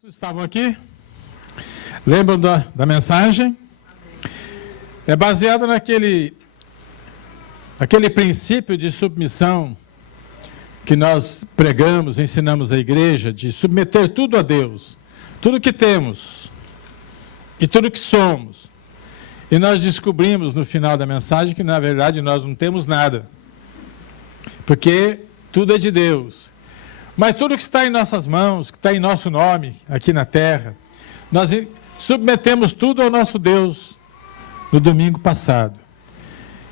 Quantos estavam aqui? Lembram da mensagem? É baseada naquele princípio de submissão que nós pregamos, ensinamos à igreja, de submeter tudo a Deus, tudo que temos e tudo que somos. E nós descobrimos no final da mensagem que, na verdade, nós não temos nada, porque tudo é de Deus. Mas tudo que está em nossas mãos, que está em nosso nome, aqui na terra, nós submetemos tudo ao nosso Deus no domingo passado.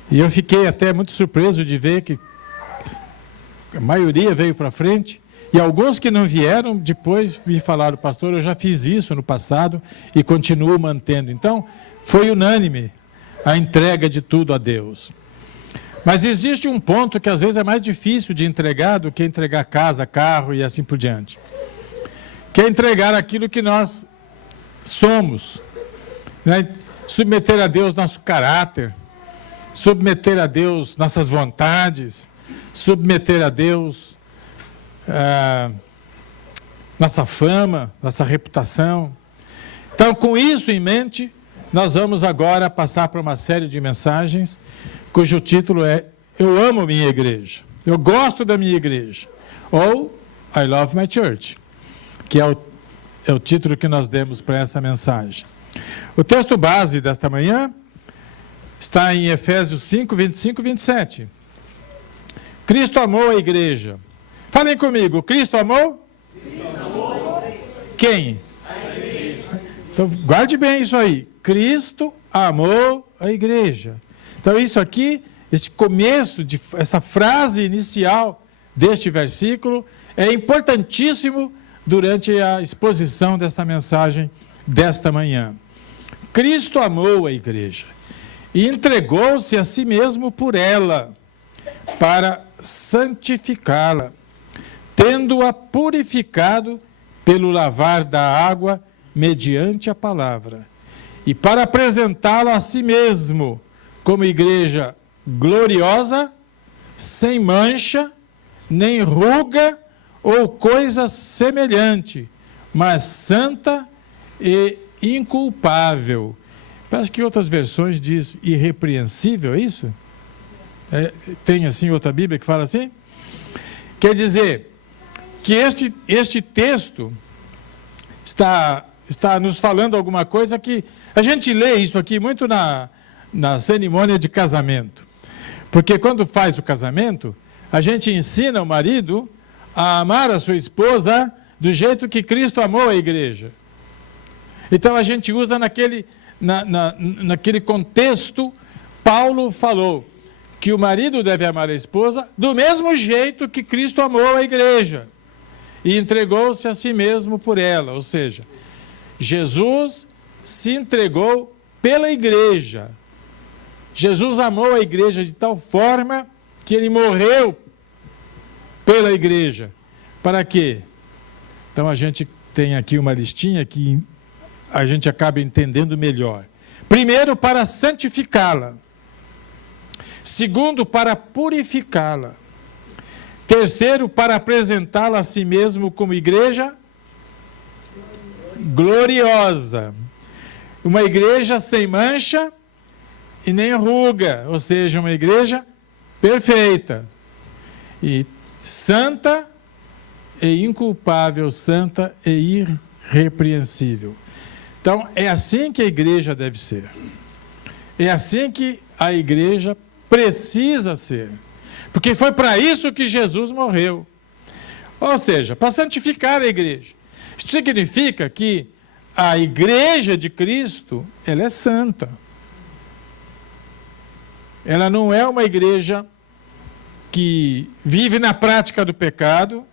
E eu fiquei até muito surpreso de ver que a maioria veio para frente, e alguns que não vieram, depois me falaram, pastor, eu já fiz isso no passado e continuo mantendo. Então, foi unânime a entrega de tudo a Deus. Mas existe um ponto que às vezes é mais difícil de entregar do que entregar casa, carro e assim por diante. Que é entregar aquilo que nós somos. Né? Submeter a Deus nosso caráter, submeter a Deus nossas vontades, submeter a Deus nossa fama, nossa reputação. Então, com isso em mente, nós vamos agora passar por uma série de mensagens cujo título é Eu amo minha igreja, eu gosto da minha igreja, ou I love my church, que é o título que nós demos para essa mensagem. O texto base desta manhã está em Efésios 5, 25 e 27. Cristo amou a igreja. Falem comigo, Cristo amou? Cristo amou. Quem? A igreja. Então, guarde bem isso aí. Cristo amou a igreja. Então, isso aqui, esse começo, essa frase inicial deste versículo, é importantíssimo durante a exposição desta mensagem desta manhã. Cristo amou a igreja e entregou-se a si mesmo por ela, para santificá-la, tendo-a purificado pelo lavar da água mediante a palavra, e para apresentá-la a si mesmo como igreja gloriosa, sem mancha, nem ruga ou coisa semelhante, mas santa e inculpável. Parece que outras versões diz irrepreensível, é isso? Tem assim outra Bíblia que fala assim? Quer dizer que este texto está nos falando alguma coisa que a gente lê isso aqui muito na cerimônia de casamento. Porque quando faz o casamento, a gente ensina o marido a amar a sua esposa do jeito que Cristo amou a igreja. Então a gente usa naquele contexto, Paulo falou que o marido deve amar a esposa do mesmo jeito que Cristo amou a igreja e entregou-se a si mesmo por ela. Ou seja, Jesus se entregou pela igreja. Jesus amou a igreja de tal forma que ele morreu pela igreja. Para quê? Então a gente tem aqui uma listinha que a gente acaba entendendo melhor. Primeiro, para santificá-la. Segundo, para purificá-la. Terceiro, para apresentá-la a si mesmo como igreja gloriosa. Uma igreja sem mancha e nem ruga, ou seja, uma igreja perfeita. E santa e inculpável, santa e irrepreensível. Então, é assim que a igreja deve ser. É assim que a igreja precisa ser. Porque foi para isso que Jesus morreu. Ou seja, para santificar a igreja. Isso significa que a igreja de Cristo, ela é santa. Ela não é uma igreja que vive na prática do pecado,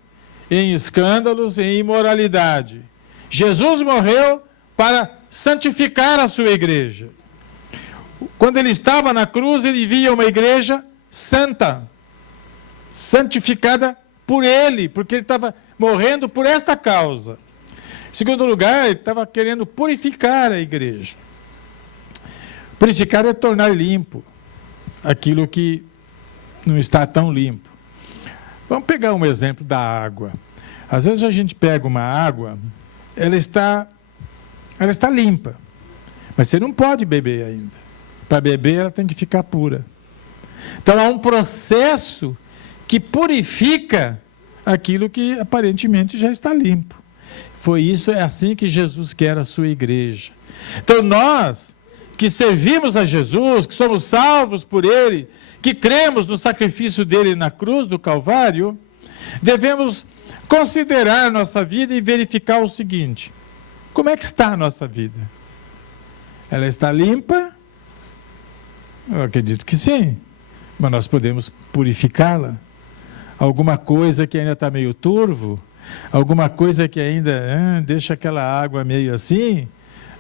em escândalos, em imoralidade. Jesus morreu para santificar a sua igreja. Quando ele estava na cruz, ele via uma igreja santa, santificada por ele, porque ele estava morrendo por esta causa. Em segundo lugar, ele estava querendo purificar a igreja. Purificar é tornar limpo aquilo que não está tão limpo. Vamos pegar um exemplo da água. Às vezes a gente pega uma água ela está limpa. Mas você não pode beber ainda. Para beber, ela tem que ficar pura. Então, há um processo que purifica aquilo que aparentemente já está limpo. É assim que Jesus quer a sua igreja. Então, nós que servimos a Jesus, que somos salvos por Ele, que cremos no sacrifício dele na cruz do Calvário, devemos considerar nossa vida e verificar o seguinte: como é que está a nossa vida? Ela está limpa? Eu acredito que sim, mas nós podemos purificá-la. Alguma coisa que ainda está meio turvo, alguma coisa que ainda deixa aquela água meio assim,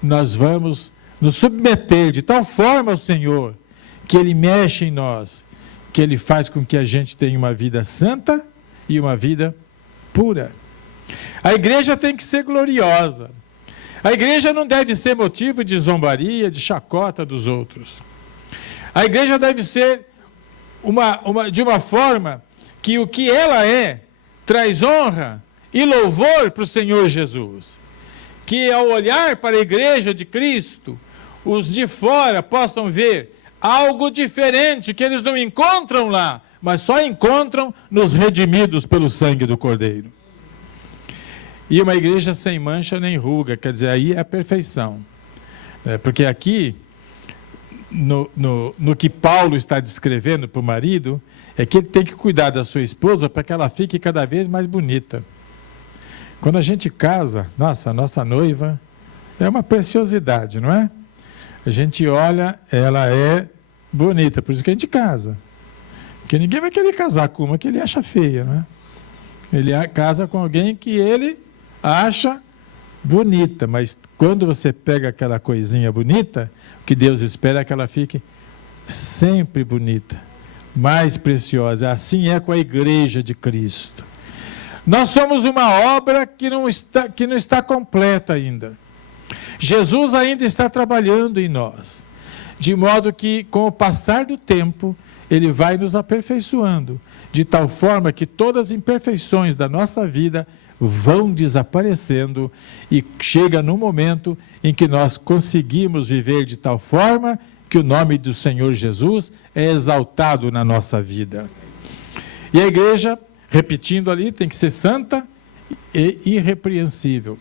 nós vamos nos submeter de tal forma ao Senhor, que Ele mexe em nós, que Ele faz com que a gente tenha uma vida santa e uma vida pura. A igreja tem que ser gloriosa. A igreja não deve ser motivo de zombaria, de chacota dos outros. A igreja deve ser de uma forma que o que ela traz honra e louvor para o Senhor Jesus. Que ao olhar para a igreja de Cristo, os de fora possam ver algo diferente que eles não encontram lá, mas só encontram nos redimidos pelo sangue do Cordeiro. E uma igreja sem mancha nem ruga, quer dizer, aí é a perfeição. Porque aqui, no que Paulo está descrevendo para o marido, é que ele tem que cuidar da sua esposa para que ela fique cada vez mais bonita. Quando a gente casa, a nossa noiva é uma preciosidade, não é? A gente olha, ela é bonita, por isso que a gente casa. Porque ninguém vai querer casar com uma que ele acha feia, não é? Ele casa com alguém que ele acha bonita, mas quando você pega aquela coisinha bonita, o que Deus espera é que ela fique sempre bonita, mais preciosa. Assim é com a igreja de Cristo. Nós somos uma obra que não está completa ainda. Jesus ainda está trabalhando em nós, de modo que, com o passar do tempo, Ele vai nos aperfeiçoando, de tal forma que todas as imperfeições da nossa vida vão desaparecendo e chega num momento em que nós conseguimos viver de tal forma que o nome do Senhor Jesus é exaltado na nossa vida. E a igreja, repetindo ali, tem que ser santa e irrepreensível.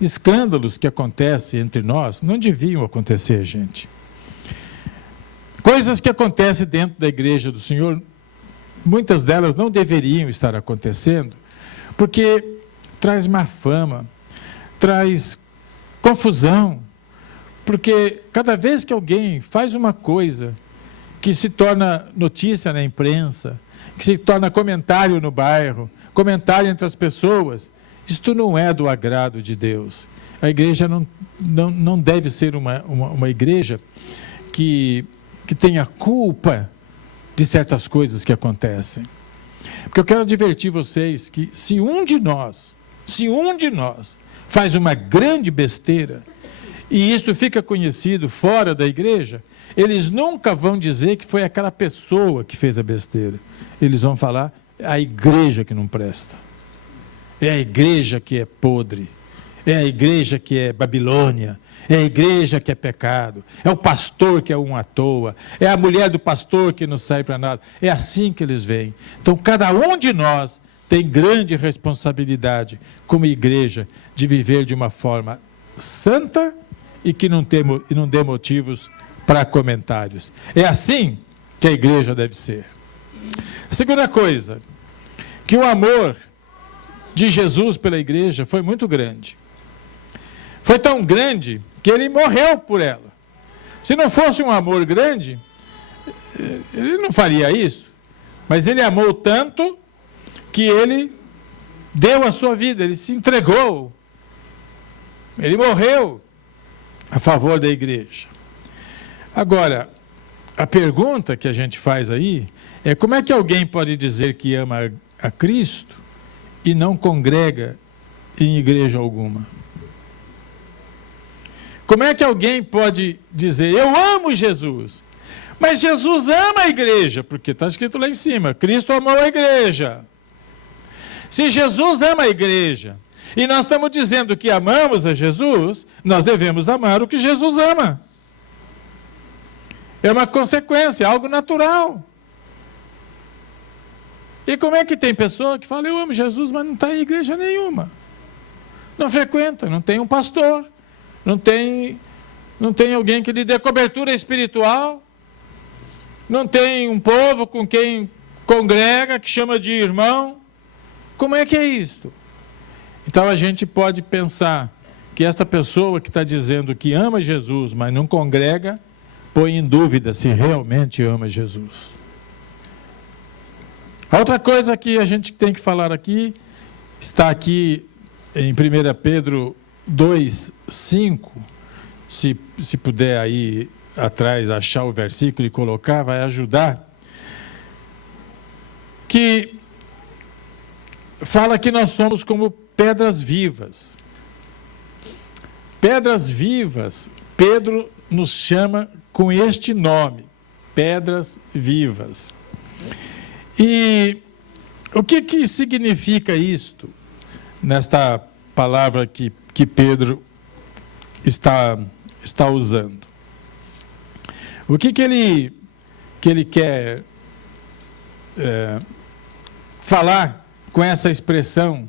Escândalos que acontecem entre nós não deviam acontecer, gente. Coisas que acontecem dentro da igreja do Senhor, muitas delas não deveriam estar acontecendo, porque traz má fama, traz confusão, porque cada vez que alguém faz uma coisa que se torna notícia na imprensa, que se torna comentário no bairro, comentário entre as pessoas, isto não é do agrado de Deus. A igreja não deve ser uma igreja que tenha culpa de certas coisas que acontecem. Porque eu quero advertir vocês que se um de nós faz uma grande besteira, e isso fica conhecido fora da igreja, eles nunca vão dizer que foi aquela pessoa que fez a besteira. Eles vão falar, é a igreja que não presta. É a igreja que é podre. É a igreja que é Babilônia. É a igreja que é pecado. É o pastor que é um à toa. É a mulher do pastor que não serve para nada. É assim que eles veem. Então, cada um de nós tem grande responsabilidade como igreja de viver de uma forma santa e que não dê motivos para comentários. É assim que a igreja deve ser. A segunda coisa, que o amor de Jesus pela igreja foi muito grande. Foi tão grande que ele morreu por ela. Se não fosse um amor grande, ele não faria isso. Mas ele amou tanto que ele deu a sua vida, ele se entregou. Ele morreu a favor da igreja. Agora, a pergunta que a gente faz aí é como é que alguém pode dizer que ama a Cristo e não congrega em igreja alguma? Como é que alguém pode dizer, eu amo Jesus, mas Jesus ama a igreja, porque está escrito lá em cima, Cristo amou a igreja. Se Jesus ama a igreja, e nós estamos dizendo que amamos a Jesus, nós devemos amar o que Jesus ama. É uma consequência, algo natural. E como é que tem pessoa que fala, eu amo Jesus, mas não está em igreja nenhuma? Não frequenta, não tem um pastor, não tem alguém que lhe dê cobertura espiritual, não tem um povo com quem congrega, que chama de irmão. Como é que é isto? Então a gente pode pensar que esta pessoa que está dizendo que ama Jesus, mas não congrega, põe em dúvida se realmente ama Jesus. A outra coisa que a gente tem que falar aqui, está aqui em 1 Pedro 2:5, se puder aí atrás achar o versículo e colocar, vai ajudar, que fala que nós somos como pedras vivas. Pedras vivas, Pedro nos chama com este nome, pedras vivas. E o que significa isto, nesta palavra que Pedro está usando? O que ele quer falar com essa expressão,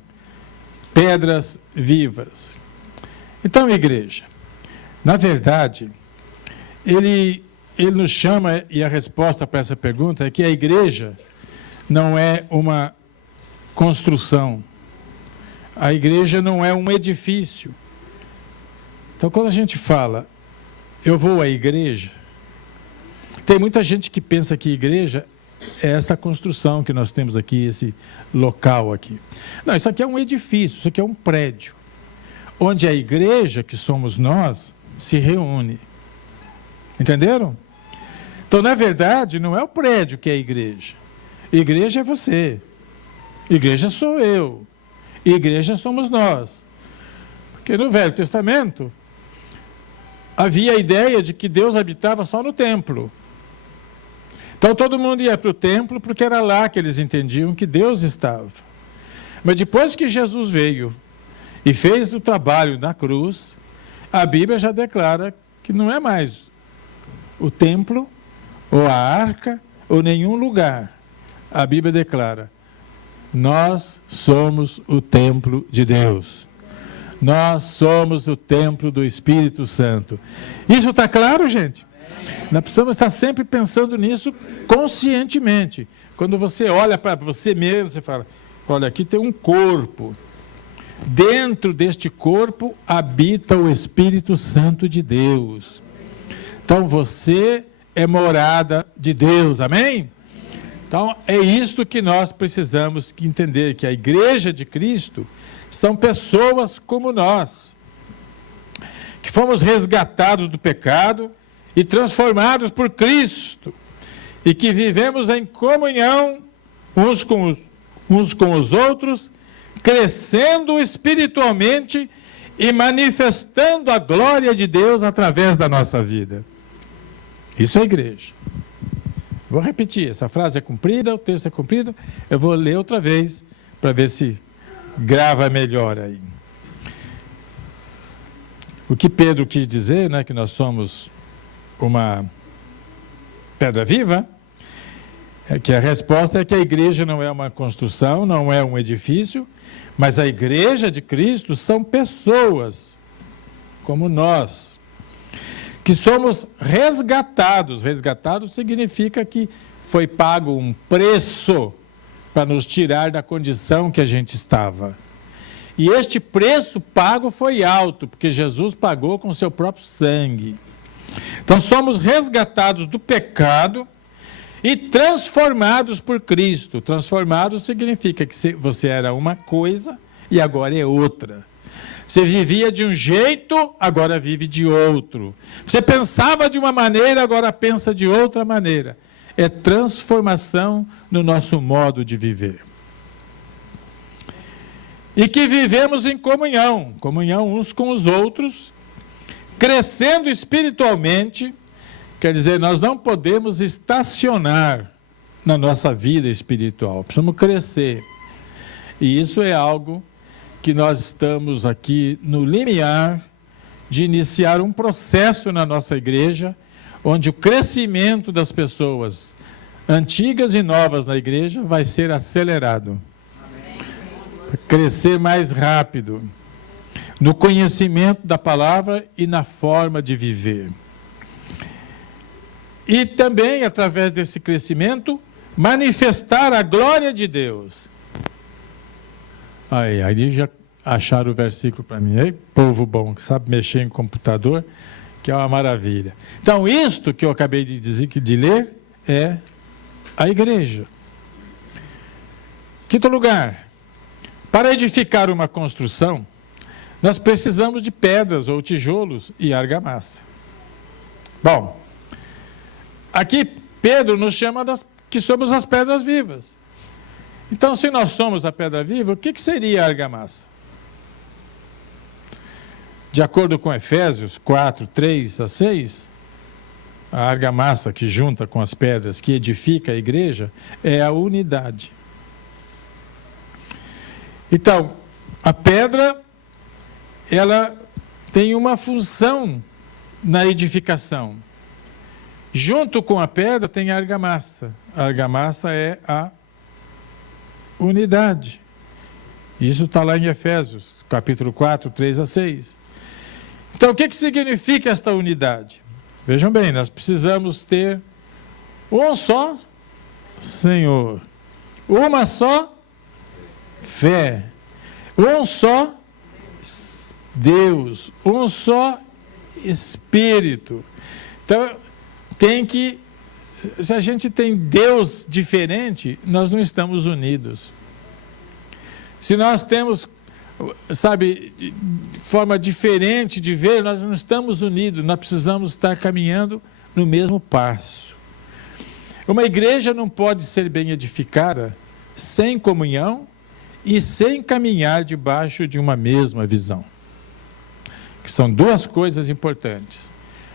pedras vivas? Então, igreja, na verdade, ele nos chama, e a resposta para essa pergunta é que a igreja não é uma construção, a igreja não é um edifício. Então, quando a gente fala, eu vou à igreja, tem muita gente que pensa que igreja é essa construção que nós temos aqui, esse local aqui. Não, isso aqui é um edifício, isso aqui é um prédio, onde a igreja, que somos nós, se reúne. Entenderam? Então, na verdade, não é o prédio que é a igreja. Igreja é você. Igreja sou eu. Igreja somos nós. Porque no Velho Testamento, havia a ideia de que Deus habitava só no templo. Então todo mundo ia para o templo porque era lá que eles entendiam que Deus estava. Mas depois que Jesus veio e fez o trabalho na cruz, a Bíblia já declara que não é mais o templo, ou a arca, ou nenhum lugar. A Bíblia declara, nós somos o templo de Deus. Nós somos o templo do Espírito Santo. Isso está claro, gente? Nós precisamos estar sempre pensando nisso conscientemente. Quando você olha para você mesmo, você fala, olha, aqui tem um corpo. Dentro deste corpo habita o Espírito Santo de Deus. Então você é morada de Deus, amém? Então é isto que nós precisamos entender, que a igreja de Cristo são pessoas como nós, que fomos resgatados do pecado e transformados por Cristo, e que vivemos em comunhão uns com os outros, crescendo espiritualmente e manifestando a glória de Deus através da nossa vida. Isso é igreja. Vou repetir, essa frase é comprida, o texto é comprido, eu vou ler outra vez, para ver se grava melhor aí. O que Pedro quis dizer, né, que nós somos uma pedra viva, é que a resposta é que a igreja não é uma construção, não é um edifício, mas a igreja de Cristo são pessoas como nós, que somos resgatados. Resgatados significa que foi pago um preço para nos tirar da condição que a gente estava. E este preço pago foi alto, porque Jesus pagou com o seu próprio sangue. Então somos resgatados do pecado e transformados por Cristo. Transformado significa que você era uma coisa e agora é outra. Você vivia de um jeito, agora vive de outro. Você pensava de uma maneira, agora pensa de outra maneira. É transformação no nosso modo de viver. E que vivemos em comunhão, comunhão uns com os outros, crescendo espiritualmente, quer dizer, nós não podemos estacionar na nossa vida espiritual, precisamos crescer. E isso é algo que nós estamos aqui no limiar de iniciar um processo na nossa igreja, onde o crescimento das pessoas antigas e novas na igreja vai ser acelerado. Vai crescer mais rápido no conhecimento da palavra e na forma de viver. E também, através desse crescimento, manifestar a glória de Deus. Aí já acharam o versículo para mim. Ei, povo bom, que sabe mexer em computador, que é uma maravilha. Então, isto que eu acabei de dizer, de ler, é a igreja. Quinto lugar, para edificar uma construção, nós precisamos de pedras ou tijolos e argamassa. Bom, aqui Pedro nos chama que somos as pedras vivas. Então, se nós somos a pedra viva, o que seria a argamassa? De acordo com Efésios 4, 3 a 6, a argamassa que junta com as pedras, que edifica a igreja, é a unidade. Então, a pedra, ela tem uma função na edificação. Junto com a pedra tem a argamassa. A argamassa é a unidade. Isso está lá em Efésios, capítulo 4, 3 a 6. Então, o que significa esta unidade? Vejam bem, nós precisamos ter um só Senhor, uma só fé, um só Deus, um só Espírito. Então, se a gente tem Deus diferente, nós não estamos unidos. Se nós temos, de forma diferente de ver, nós não estamos unidos, nós precisamos estar caminhando no mesmo passo. Uma igreja não pode ser bem edificada sem comunhão e sem caminhar debaixo de uma mesma visão. Que são duas coisas importantes.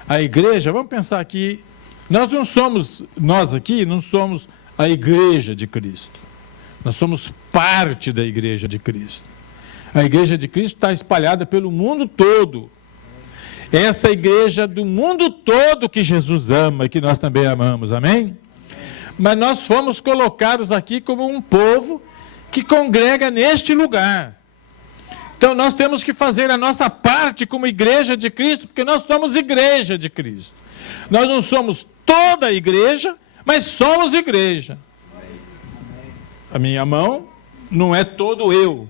A igreja, vamos pensar aqui, nós aqui não somos a igreja de Cristo. Nós somos parte da igreja de Cristo. A igreja de Cristo está espalhada pelo mundo todo. Essa igreja do mundo todo que Jesus ama e que nós também amamos, amém? Mas nós fomos colocados aqui como um povo que congrega neste lugar. Então nós temos que fazer a nossa parte como igreja de Cristo, porque nós somos igreja de Cristo. Nós não somos toda a igreja, mas somos igreja. A minha mão não é todo eu,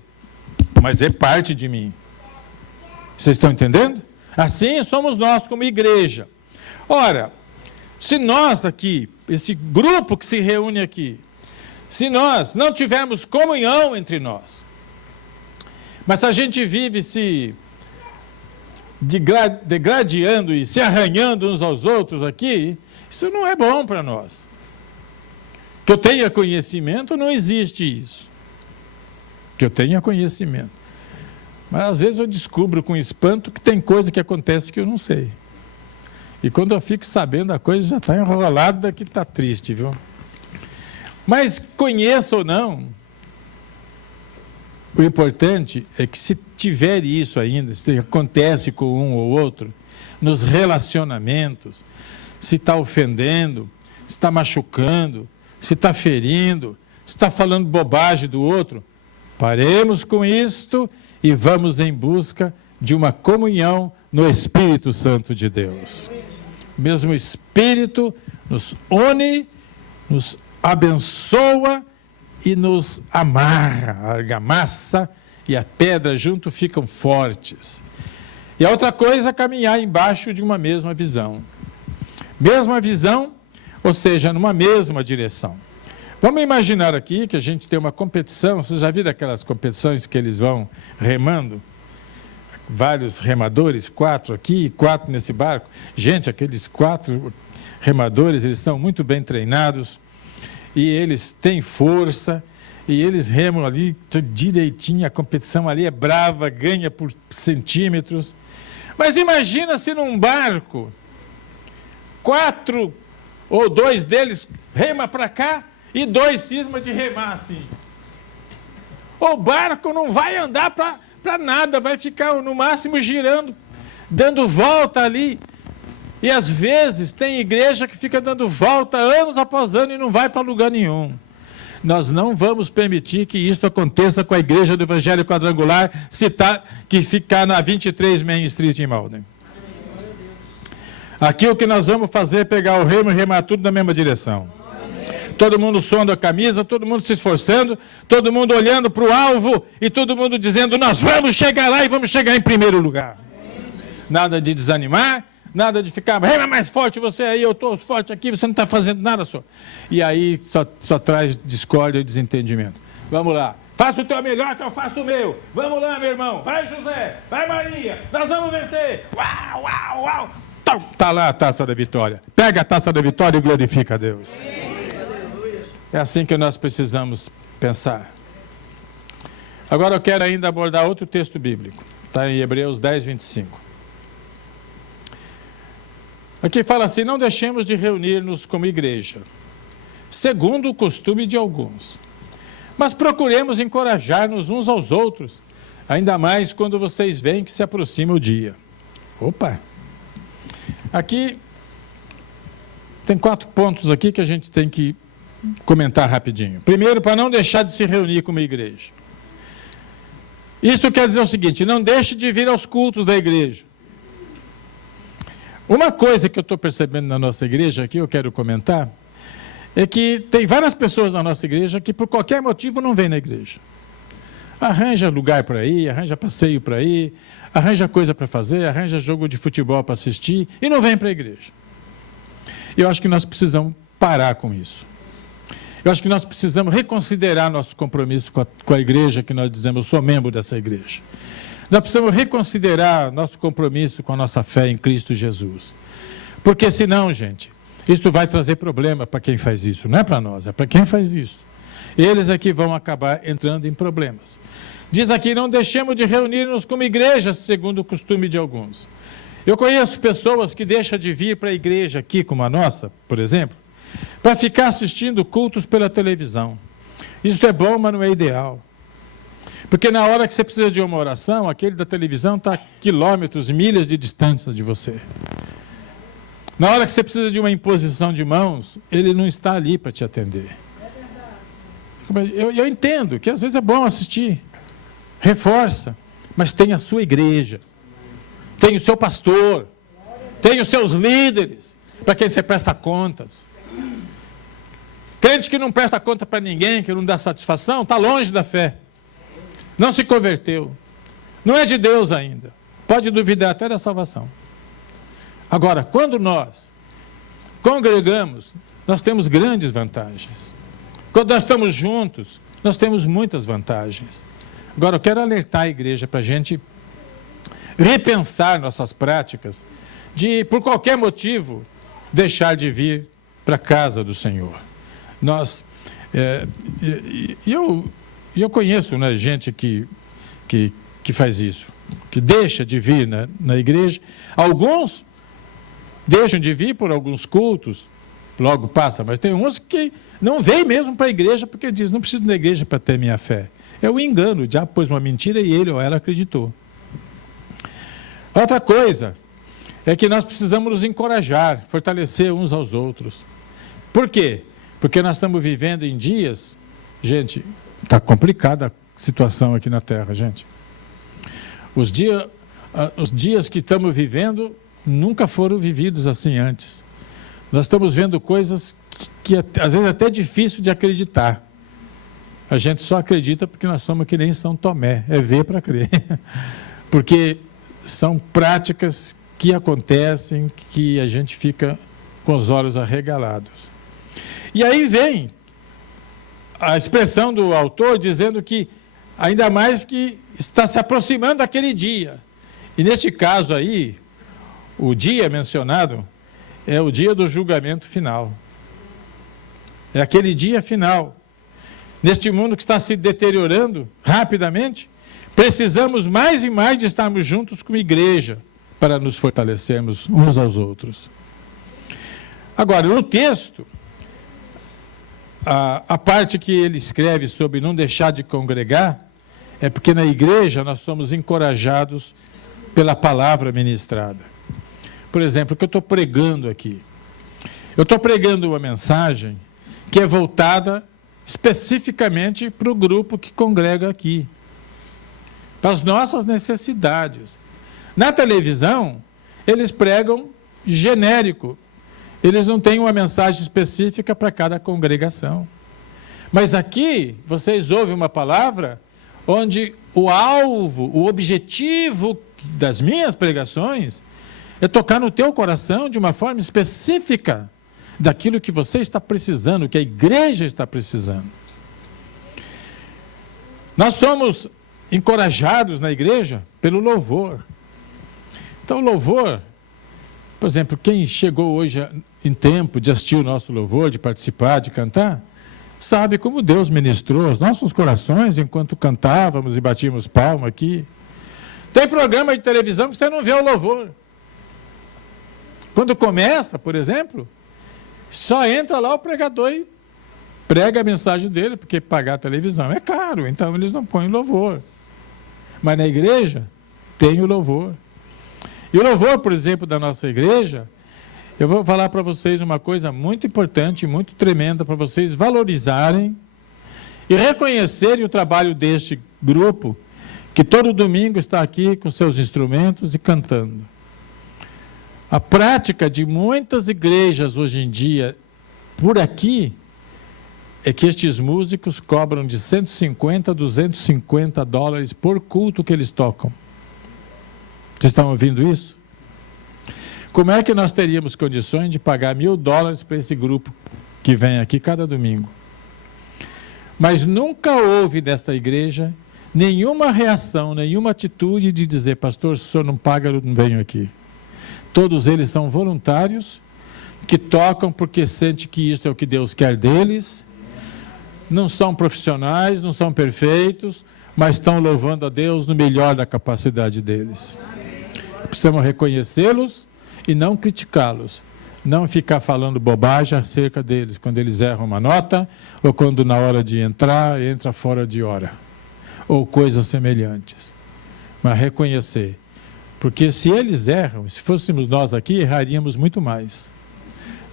mas é parte de mim. Vocês estão entendendo? Assim somos nós como igreja. Ora, se nós aqui, esse grupo que se reúne aqui, se nós não tivermos comunhão entre nós, mas se a gente vive se degradando e se arranhando uns aos outros aqui, isso não é bom para nós. Que eu tenha conhecimento, não existe isso. Que eu tenha conhecimento. Mas às vezes eu descubro com espanto que tem coisa que acontece que eu não sei. E quando eu fico sabendo, a coisa já está enrolada, que está triste, viu? Mas conheça ou não, o importante é que se tiver isso ainda, se acontece com um ou outro, nos relacionamentos, se está ofendendo, se está machucando, se está ferindo, se está falando bobagem do outro, paremos com isto e vamos em busca de uma comunhão no Espírito Santo de Deus. O mesmo Espírito nos une, nos abençoa e nos amarra. A argamassa e a pedra junto ficam fortes. E a outra coisa é caminhar embaixo de uma mesma visão. Mesma visão, ou seja, numa mesma direção. Vamos imaginar aqui que a gente tem uma competição. Vocês já viram aquelas competições que eles vão remando? Vários remadores, 4 aqui e 4 nesse barco. Gente, aqueles 4 remadores, eles estão muito bem treinados e eles têm força e eles remam ali direitinho. A competição ali é brava, ganha por centímetros. Mas imagina se num barco 4 ou 2 deles rema para cá e 2 cisma de remar assim. O barco não vai andar para nada, vai ficar no máximo girando, dando volta ali. E às vezes tem igreja que fica dando volta anos após ano e não vai para lugar nenhum. Nós não vamos permitir que isso aconteça com a igreja do Evangelho Quadrangular, que fica na 23 Main Street em Malden. Aqui o que nós vamos fazer é pegar o remo e remar tudo na mesma direção. Todo mundo suando a camisa, todo mundo se esforçando, todo mundo olhando para o alvo e todo mundo dizendo, nós vamos chegar lá e vamos chegar em primeiro lugar. Nada de desanimar, nada de ficar, rema mais forte você aí, eu estou forte aqui, você não está fazendo nada só. E aí só traz discórdia e desentendimento. Vamos lá, faça o teu melhor que eu faço o meu. Vamos lá, meu irmão, vai José, vai Maria, nós vamos vencer. Uau, uau, uau. Está lá a taça da vitória. Pega a taça da vitória e glorifica a Deus. É assim que nós precisamos pensar. Agora eu quero ainda abordar outro texto bíblico. Está em Hebreus 10, 25. Aqui fala assim, não deixemos de reunir-nos como igreja, segundo o costume de alguns. Mas procuremos encorajar-nos uns aos outros, ainda mais quando vocês veem que se aproxima o dia. Opa! Aqui tem 4 pontos aqui que a gente tem que comentar rapidinho. Primeiro, para não deixar de se reunir como igreja. Isto quer dizer o seguinte, não deixe de vir aos cultos da igreja. Uma coisa que eu estou percebendo na nossa igreja, aqui eu quero comentar, é que tem várias pessoas na nossa igreja que por qualquer motivo não vêm na igreja. Arranja lugar para ir, arranja passeio para ir, arranja coisa para fazer, arranja jogo de futebol para assistir e não vem para a igreja. Eu acho que nós precisamos parar com isso. Eu acho que nós precisamos reconsiderar nosso compromisso com a igreja, que nós dizemos, eu sou membro dessa igreja. Nós precisamos reconsiderar nosso compromisso com a nossa fé em Cristo Jesus. Porque senão, gente, isso vai trazer problema para quem faz isso. Não é para nós, é para quem faz isso. Eles é que vão acabar entrando em problemas. Diz aqui, não deixemos de reunir-nos como igreja, segundo o costume de alguns. Eu conheço pessoas que deixam de vir para a igreja aqui, como a nossa, por exemplo, para ficar assistindo cultos pela televisão. Isso é bom, mas não é ideal. Porque na hora que você precisa de uma oração, aquele da televisão está a quilômetros, milhas de distância de você. Na hora que você precisa de uma imposição de mãos, ele não está ali para te atender. Eu entendo que às vezes é bom assistir, reforça, mas tem a sua igreja, tem o seu pastor, tem os seus líderes, para quem você presta contas. Crente que não presta conta para ninguém, que não dá satisfação, está longe da fé. Não se converteu. Não é de Deus ainda. Pode duvidar até da salvação. Agora, quando nós congregamos, nós temos grandes vantagens. Quando nós estamos juntos, nós temos muitas vantagens. Agora, eu quero alertar a igreja para a gente repensar nossas práticas de, por qualquer motivo, deixar de vir para a casa do Senhor. Eu conheço, né, gente que faz isso, que deixa de vir na igreja. Alguns deixam de vir por alguns cultos, logo passa, mas tem uns que não vêm mesmo para a igreja porque diz, não preciso da igreja para ter minha fé. É o engano, já pôs uma mentira e ele ou ela acreditou. Outra coisa é que nós precisamos nos encorajar, fortalecer uns aos outros. Por quê? Porque nós estamos vivendo em dias, gente, está complicada a situação aqui na Terra, gente. Os dias que estamos vivendo nunca foram vividos assim antes. Nós estamos vendo coisas que às vezes é até difícil de acreditar. A gente só acredita porque nós somos que nem São Tomé, é ver para crer. Porque são práticas que acontecem que a gente fica com os olhos arregalados. E aí vem a expressão do autor dizendo que, ainda mais que está se aproximando daquele dia. E neste caso aí, o dia mencionado é o dia do julgamento final. É aquele dia final. Neste mundo que está se deteriorando rapidamente, precisamos mais e mais de estarmos juntos como igreja para nos fortalecermos uns aos outros. Agora, no texto, a parte que ele escreve sobre não deixar de congregar, é porque na igreja nós somos encorajados pela palavra ministrada. Por exemplo, o que eu estou pregando aqui? Eu estou pregando uma mensagem que é voltada especificamente para o grupo que congrega aqui, para as nossas necessidades. Na televisão, eles pregam genérico, eles não têm uma mensagem específica para cada congregação. Mas aqui, vocês ouvem uma palavra onde o alvo, o objetivo das minhas pregações é tocar no teu coração de uma forma específica daquilo que você está precisando, que a igreja está precisando. Nós somos encorajados na igreja pelo louvor. Então, o louvor, por exemplo, quem chegou hoje em tempo de assistir o nosso louvor, de participar, de cantar, sabe como Deus ministrou aos nossos corações enquanto cantávamos e batíamos palma aqui. Tem programa de televisão que você não vê o louvor. Quando começa, por exemplo, só entra lá o pregador e prega a mensagem dele, porque pagar a televisão é caro, então eles não põem louvor. Mas na igreja tem o louvor. E o louvor, por exemplo, da nossa igreja, eu vou falar para vocês uma coisa muito importante, muito tremenda, para vocês valorizarem e reconhecerem o trabalho deste grupo, que todo domingo está aqui com seus instrumentos e cantando. A prática de muitas igrejas hoje em dia, por aqui, é que estes músicos cobram de 150 a 250 dólares por culto que eles tocam. Vocês estão ouvindo isso? Como é que nós teríamos condições de pagar $1.000 para esse grupo que vem aqui cada domingo? Mas nunca houve nesta igreja nenhuma reação, nenhuma atitude de dizer, pastor, se o senhor não paga, eu não venho aqui. Todos eles são voluntários, que tocam porque sentem que isso é o que Deus quer deles, não são profissionais, não são perfeitos, mas estão louvando a Deus no melhor da capacidade deles. Precisamos reconhecê-los e não criticá-los, não ficar falando bobagem acerca deles, quando eles erram uma nota, ou quando na hora de entrar, entra fora de hora, ou coisas semelhantes. Mas reconhecer, porque se eles erram, se fôssemos nós aqui, erraríamos muito mais.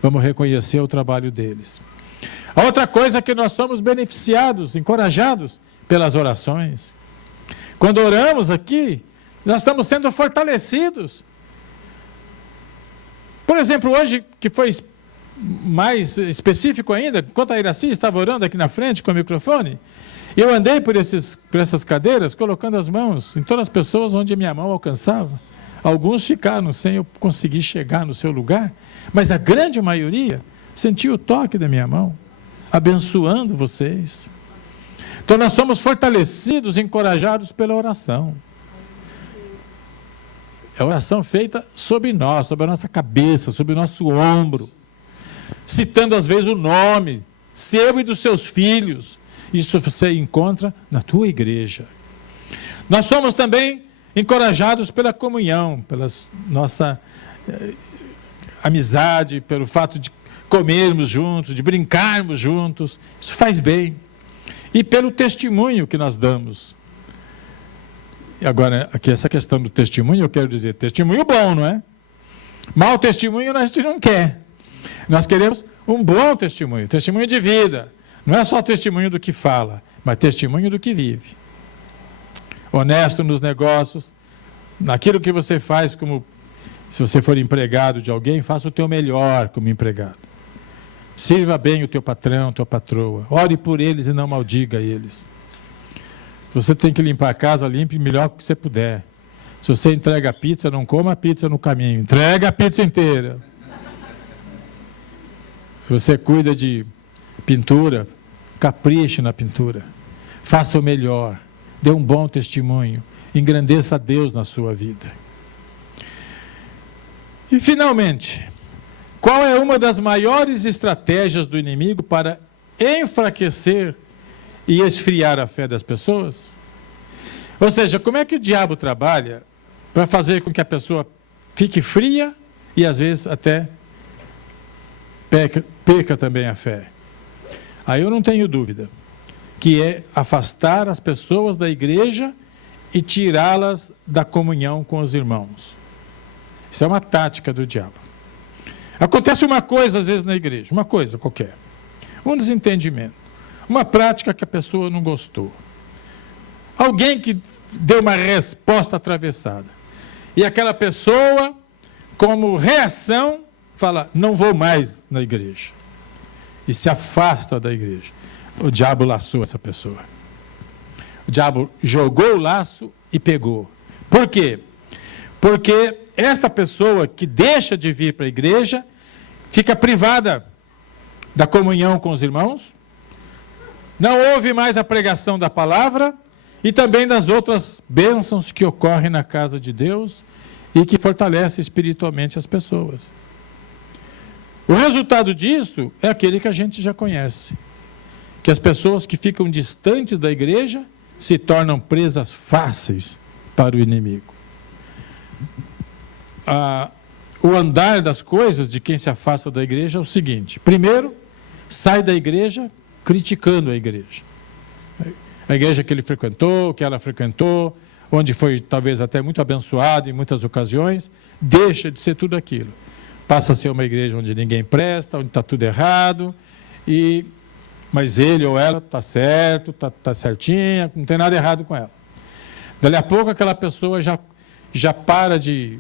Vamos reconhecer o trabalho deles. A outra coisa é que nós somos beneficiados, encorajados pelas orações. Quando oramos aqui, nós estamos sendo fortalecidos. Por exemplo, hoje, que foi mais específico ainda, enquanto a Iraci estava orando aqui na frente com o microfone, eu andei por essas cadeiras, colocando as mãos em todas as pessoas onde a minha mão alcançava. Alguns ficaram sem eu conseguir chegar no seu lugar, mas a grande maioria sentiu o toque da minha mão, abençoando vocês. Então nós somos fortalecidos, encorajados pela oração. É oração feita sobre nós, sobre a nossa cabeça, sobre o nosso ombro, citando às vezes o nome seu e dos seus filhos. Isso você encontra na tua igreja. Nós somos também encorajados pela comunhão, pela nossa amizade, pelo fato de comermos juntos, de brincarmos juntos. Isso faz bem. E pelo testemunho que nós damos. E agora, aqui essa questão do testemunho, eu quero dizer, testemunho bom, não é? Mau testemunho a gente não quer. Nós queremos um bom testemunho, testemunho de vida. Não é só testemunho do que fala, mas testemunho do que vive. Honesto nos negócios, naquilo que você faz, como se você for empregado de alguém, faça o teu melhor como empregado. Sirva bem o teu patrão, tua patroa. Ore por eles e não maldiga eles. Se você tem que limpar a casa, limpe o melhor que você puder. Se você entrega a pizza, não coma a pizza no caminho. Entrega a pizza inteira. Se você cuida de pintura, capriche na pintura. Faça o melhor. Dê um bom testemunho. Engrandeça a Deus na sua vida. E, finalmente, qual é uma das maiores estratégias do inimigo para enfraquecer e esfriar a fé das pessoas? Ou seja, como é que o diabo trabalha para fazer com que a pessoa fique fria e às vezes até perca também a fé? Aí eu não tenho dúvida que é afastar as pessoas da igreja e tirá-las da comunhão com os irmãos. Isso é uma tática do diabo. Acontece uma coisa às vezes na igreja, uma coisa qualquer, um desentendimento, uma prática que a pessoa não gostou, alguém que deu uma resposta atravessada, e aquela pessoa, como reação, fala, não vou mais na igreja, e se afasta da igreja. O diabo laçou essa pessoa. O diabo jogou o laço e pegou. Por quê? Porque esta pessoa que deixa de vir para a igreja fica privada da comunhão com os irmãos, não ouve mais a pregação da palavra e também das outras bênçãos que ocorrem na casa de Deus e que fortalece espiritualmente as pessoas. O resultado disso é aquele que a gente já conhece, que as pessoas que ficam distantes da igreja se tornam presas fáceis para o inimigo. O andar das coisas de quem se afasta da igreja é o seguinte: primeiro, sai da igreja criticando a igreja. A igreja que ele frequentou, que ela frequentou, onde foi talvez até muito abençoado em muitas ocasiões, deixa de ser tudo aquilo. Passa a ser uma igreja onde ninguém presta, onde está tudo errado, mas ele ou ela está certo, está certinha, não tem nada errado com ela. Dali a pouco aquela pessoa já para de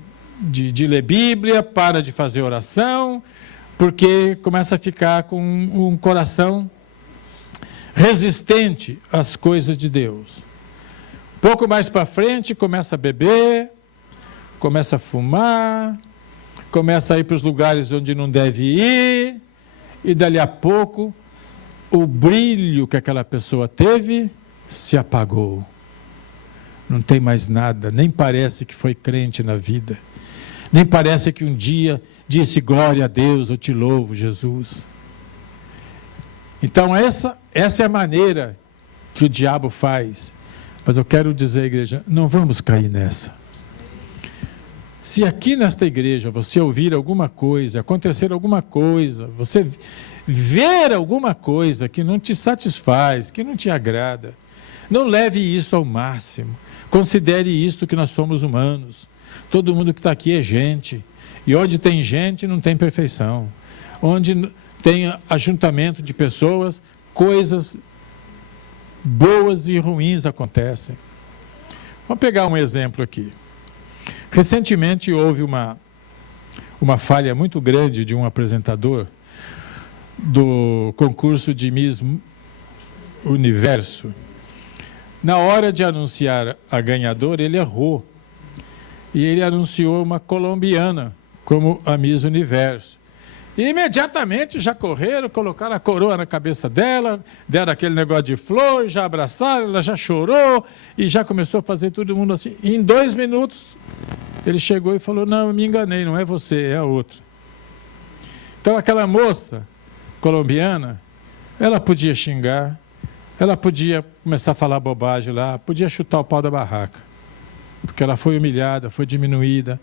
ler Bíblia, para de fazer oração, porque começa a ficar com um coração resistente às coisas de Deus. Pouco mais para frente começa a beber, começa a fumar, começa a ir para os lugares onde não deve ir, e dali a pouco o brilho que aquela pessoa teve se apagou. Não tem mais nada, nem parece que foi crente na vida, nem parece que um dia disse glória a Deus, eu te louvo, Jesus. Então essa é a maneira que o diabo faz. Mas eu quero dizer, igreja, não vamos cair nessa. Se aqui nesta igreja você ouvir alguma coisa, acontecer alguma coisa, você ver alguma coisa que não te satisfaz, que não te agrada, não leve isso ao máximo. Considere isto que nós somos humanos. Todo mundo que está aqui é gente. E onde tem gente não tem perfeição. Onde tem ajuntamento de pessoas, coisas boas e ruins acontecem. Vamos pegar um exemplo aqui. Recentemente houve uma falha muito grande de um apresentador do concurso de Miss Universo. Na hora de anunciar a ganhadora, ele errou. E ele anunciou uma colombiana como a Miss Universo. E imediatamente já correram, colocaram a coroa na cabeça dela, deram aquele negócio de flor, já abraçaram, ela já chorou e já começou a fazer todo mundo assim. E em 2 minutos, ele chegou e falou, não, eu me enganei, não é você, é a outra. Então aquela moça colombiana, ela podia xingar, ela podia começar a falar bobagem lá, podia chutar o pau da barraca, porque ela foi humilhada, foi diminuída,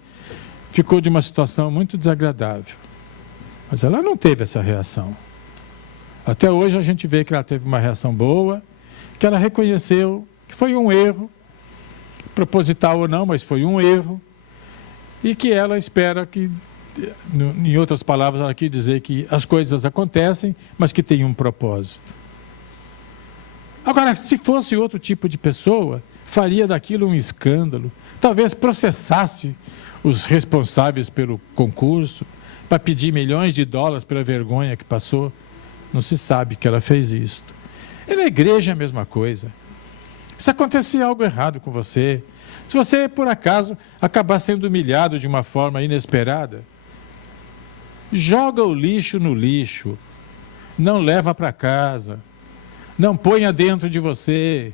ficou de uma situação muito desagradável. Mas ela não teve essa reação. Até hoje a gente vê que ela teve uma reação boa, que ela reconheceu que foi um erro, proposital ou não, mas foi um erro, e que ela espera que, em outras palavras, ela quis dizer que as coisas acontecem, mas que tem um propósito. Agora, se fosse outro tipo de pessoa, faria daquilo um escândalo, talvez processasse os responsáveis pelo concurso, para pedir milhões de dólares pela vergonha que passou. Não se sabe que ela fez isso. E na igreja é a mesma coisa. Se acontecer algo errado com você, se você, por acaso, acabar sendo humilhado de uma forma inesperada, joga o lixo no lixo, não leva para casa, não ponha dentro de você.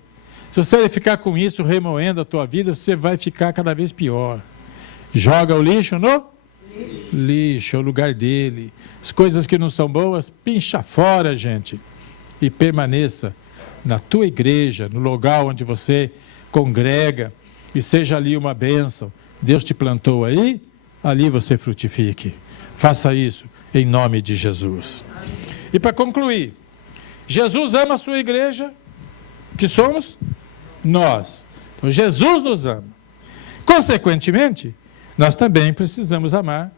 Se você ficar com isso remoendo a tua vida, você vai ficar cada vez pior. Joga o lixo no lixo, é o lugar dele. As coisas que não são boas, pincha fora, gente. E permaneça na tua igreja, no lugar onde você congrega, e seja ali uma bênção. Deus te plantou aí, ali você frutifique. Faça isso em nome de Jesus. E para concluir, Jesus ama a sua igreja que somos nós. Então, Jesus nos ama. Consequentemente, nós também precisamos amar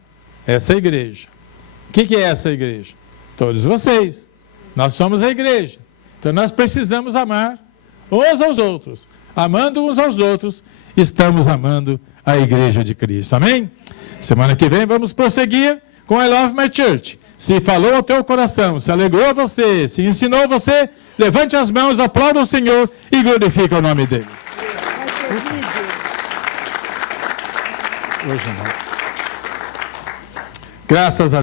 essa igreja. O que é essa igreja? Todos vocês. Nós somos a igreja. Então, nós precisamos amar uns aos outros. Amando uns aos outros, estamos amando a igreja de Cristo. Amém? Semana que vem vamos prosseguir com I Love My Church. Se falou ao teu coração, se alegrou você, se ensinou você, levante as mãos, aplauda o Senhor e glorifica o nome dele. Hoje não. Graças a